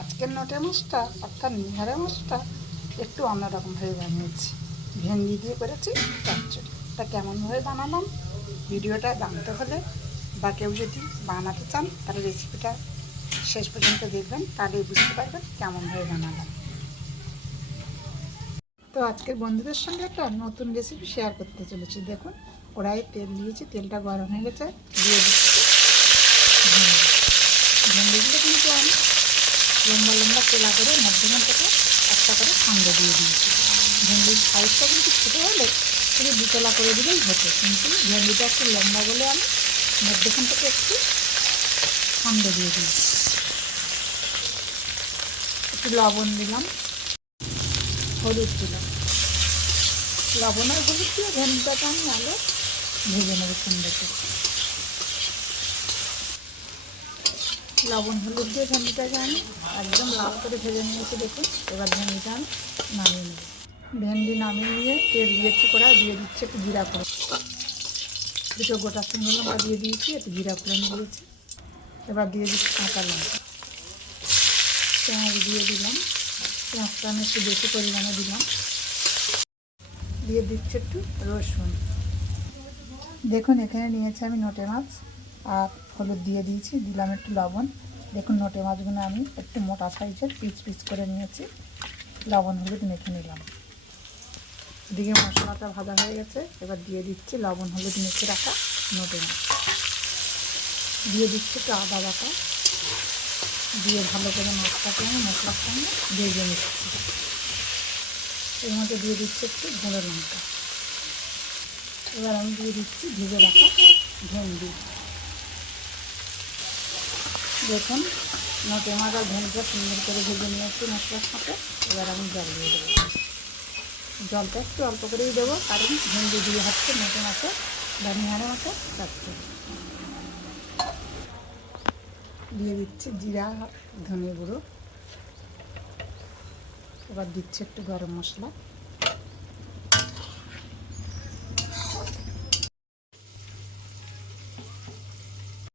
আজকের নোটে মাছটা অর্থাৎ নিহারে মাছটা একটু অন্যরকমভাবে বানিয়েছি। ভেন্ডি দিয়ে করেছি চচ্চড়ি। তা কেমনভাবে বানালাম? ভিডিওটা জানতে হলে বা কেউ যদি বানাতে চান, তাহলে রেসিপিটা শেষ পর্যন্ত দেখবেন, তাহলে বুঝতে পারবেন কেমনভাবে বানালাম। তো আজকের বন্ধুদের সঙ্গে একটা নতুন রেসিপি শেয়ার করতে চলেছি। দেখুন, কড়াইয়ে তেল দিয়েছি, তেলটা গরম হয়ে গেছে, দিয়ে দিচ্ছি ভেন্ডিগুলো কিন্তু আমি তেলা করে মধ্যখান থেকে একটা করে ঠান্ডা দিয়ে দিয়েছি। ভেন্ডির সাইজটা কিন্তু ছোটো হলে শুধু দুতলা করে দিলেই হতো, কিন্তু ভেন্ডিটা একটু লম্বা বলে আমি মধ্যখান থেকে একটু ঠান্ডা দিয়ে দিয়েছি। একটু লবণ দিলাম, হলুদ দিলাম। লবণ আর হলুদ দিয়ে ভেন্ডিটাকে আমি আলো ভেজে নেব সুন্দর করে। লবণ, হলুদ দিয়ে ভেন্ডিটাকে আমি একদম লাল করে ভেজে নিয়েছি দেখুন। এবার ভেন্ডিটা আমি নামিয়ে নেব। ভেন্ডি নামিয়ে নিয়ে তেল দিয়েছি করে দিয়ে দিচ্ছি একটু জিরা করে দুটো গোটা শুকনো লঙ্কা দিয়ে দিয়েছি, একটু জিরা ফোড়ন দিয়েছি। এবার দিয়ে দিচ্ছি কাঁচা লঙ্কা। পেঁয়াজ দিয়ে দিলাম। পেঁয়াজটা আমি একটু বেশি পরিমাণে দিলাম। দিয়ে দিচ্ছি একটু রসুন। দেখুন, এখানে নিয়েছি আমি নোটে মাছ। আর হলুদ দিয়ে দিয়েছি, দিলাম একটু লবণ। দেখুন, নোটে মাছগুলো আমি একটু মোটা সাইজের পিস পিস করে নিয়েছি। লবণ, হলুদ মেখে নিলাম। এদিকে মশলাটা ভাজা হয়ে গেছে। এবার দিয়ে দিচ্ছি লবণ, হলুদ মেখে রাখা নোটে মাছ। দিয়ে দিচ্ছি একটু আদা বাটা। দিয়ে ভালো করে মাছটাকে আমি মশলার সঙ্গে ভেজে নিচ্ছি। এর মধ্যে দিয়ে দিচ্ছি একটু গুঁড়ো লঙ্কা। এবার আমি দিয়ে দিচ্ছি ভেজে রাখা ভেন্ডি। দেখুন নোটে মাছ আর ভেন্ডিটা সুন্দর করে ভেজে নিয়ে একটু মশলার সাথে। এবার আমি জল দিয়ে দেবো। জলটা একটু অল্প করেই দেবো, কারণ ভেন্ডি দিয়ে হচ্ছে নোটে মাছে বা নিহারে মাছে যাচ্ছে। দিয়ে দিচ্ছে জিরা, ধনে গুঁড়ো। এবার দিচ্ছে একটু গরম মশলা।